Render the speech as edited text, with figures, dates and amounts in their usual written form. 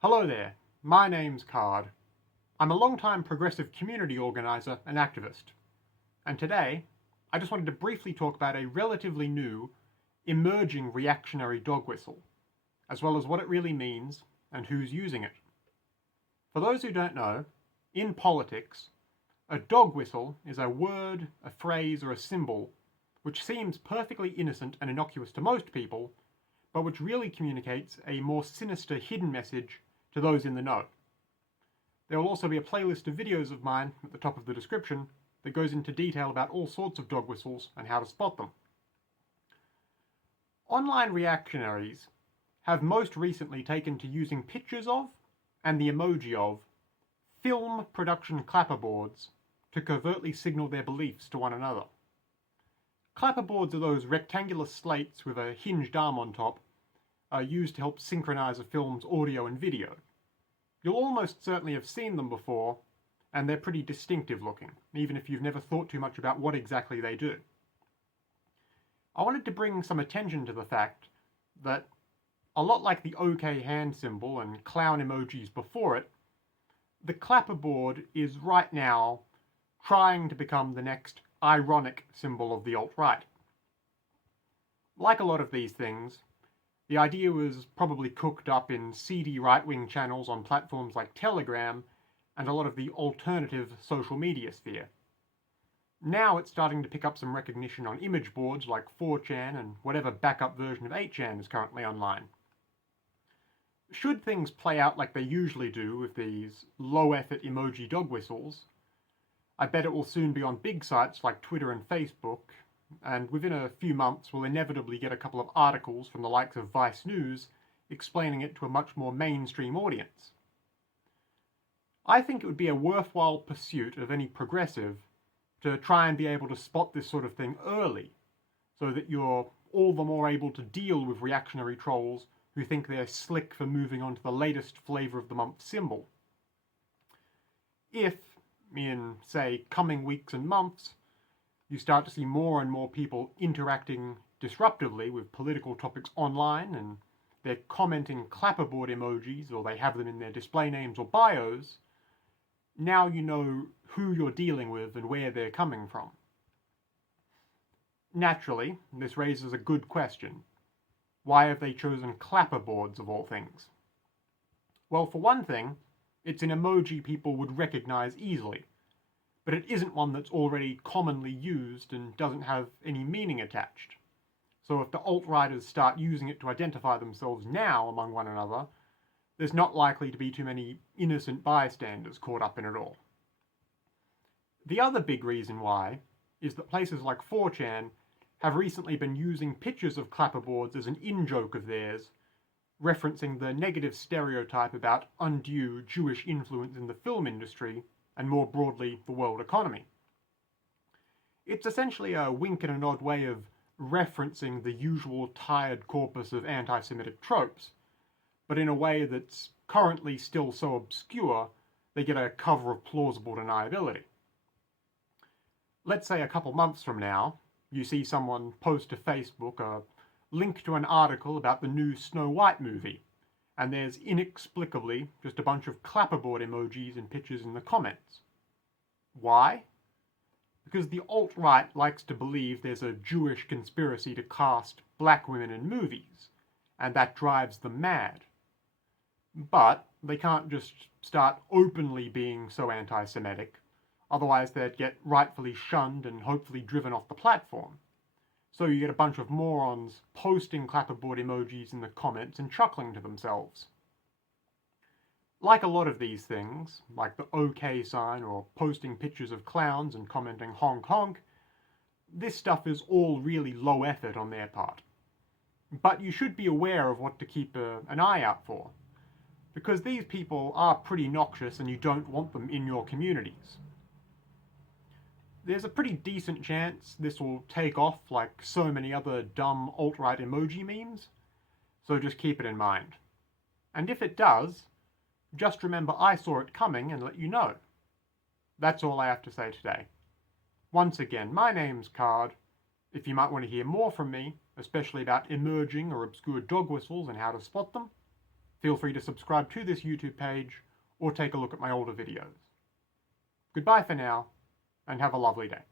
Hello there, my name's Card. I'm a long-time progressive community organiser and activist, and today I just wanted to briefly talk about a relatively new, emerging reactionary dog whistle, as well as what it really means and who's using it. For those who don't know, in politics, a dog whistle is a word, a phrase, or a symbol which seems perfectly innocent and innocuous to most people, but which really communicates a more sinister hidden message to those in the know. There will also be a playlist of videos of mine at the top of the description that goes into detail about all sorts of dog whistles and how to spot them. Online reactionaries have most recently taken to using pictures of, and the emoji of, film production clapperboards to covertly signal their beliefs to one another. Clapperboards are those rectangular slates with a hinged arm on top, used to help synchronize a film's audio and video. You'll almost certainly have seen them before, and they're pretty distinctive looking, even if you've never thought too much about what exactly they do. I wanted to bring some attention to the fact that, a lot like the OK hand symbol and clown emojis before it, the clapperboard is right now trying to become the next ironic symbol of the alt-right. Like a lot of these things, the idea was probably cooked up in seedy right-wing channels on platforms like Telegram and a lot of the alternative social media sphere. Now it's starting to pick up some recognition on image boards like 4chan and whatever backup version of 8chan is currently online. Should things play out like they usually do with these low-effort emoji dog whistles, I bet it will soon be on big sites like Twitter and Facebook, and within a few months we'll inevitably get a couple of articles from the likes of Vice News explaining it to a much more mainstream audience. I think it would be a worthwhile pursuit of any progressive to try and be able to spot this sort of thing early, so that you're all the more able to deal with reactionary trolls who think they're slick for moving on to the latest flavour of the month symbol. If, in, say, coming weeks and months, you start to see more and more people interacting disruptively with political topics online, and they're commenting clapperboard emojis, or they have them in their display names or bios, now you know who you're dealing with and where they're coming from. Naturally, this raises a good question. Why have they chosen clapperboards of all things? Well, for one thing, it's an emoji people would recognize easily, but it isn't one that's already commonly used and doesn't have any meaning attached. So if the alt-righters start using it to identify themselves now among one another, there's not likely to be too many innocent bystanders caught up in it all. The other big reason why is that places like 4chan have recently been using pictures of clapperboards as an in-joke of theirs, referencing the negative stereotype about undue Jewish influence in the film industry and more broadly the world economy. It's essentially a wink and a nod way of referencing the usual tired corpus of anti-Semitic tropes, but in a way that's currently still so obscure they get a cover of plausible deniability. Let's say a couple months from now, you see someone post to Facebook a link to an article about the new Snow White movie, and there's inexplicably just a bunch of clapperboard emojis and pictures in the comments. Why? Because the alt-right likes to believe there's a Jewish conspiracy to cast black women in movies, and that drives them mad. But they can't just start openly being so anti-Semitic, otherwise they'd get rightfully shunned and hopefully driven off the platform. So you get a bunch of morons posting clapperboard emojis in the comments and chuckling to themselves. Like a lot of these things, like the OK sign or posting pictures of clowns and commenting honk honk, this stuff is all really low effort on their part. But you should be aware of what to keep an eye out for, because these people are pretty noxious and you don't want them in your communities. There's a pretty decent chance this will take off like so many other dumb alt-right emoji memes, so just keep it in mind. And if it does, just remember I saw it coming and let you know. That's all I have to say today. Once again, my name's Card. If you might want to hear more from me, especially about emerging or obscure dog whistles and how to spot them, feel free to subscribe to this YouTube page or take a look at my older videos. Goodbye for now, and have a lovely day.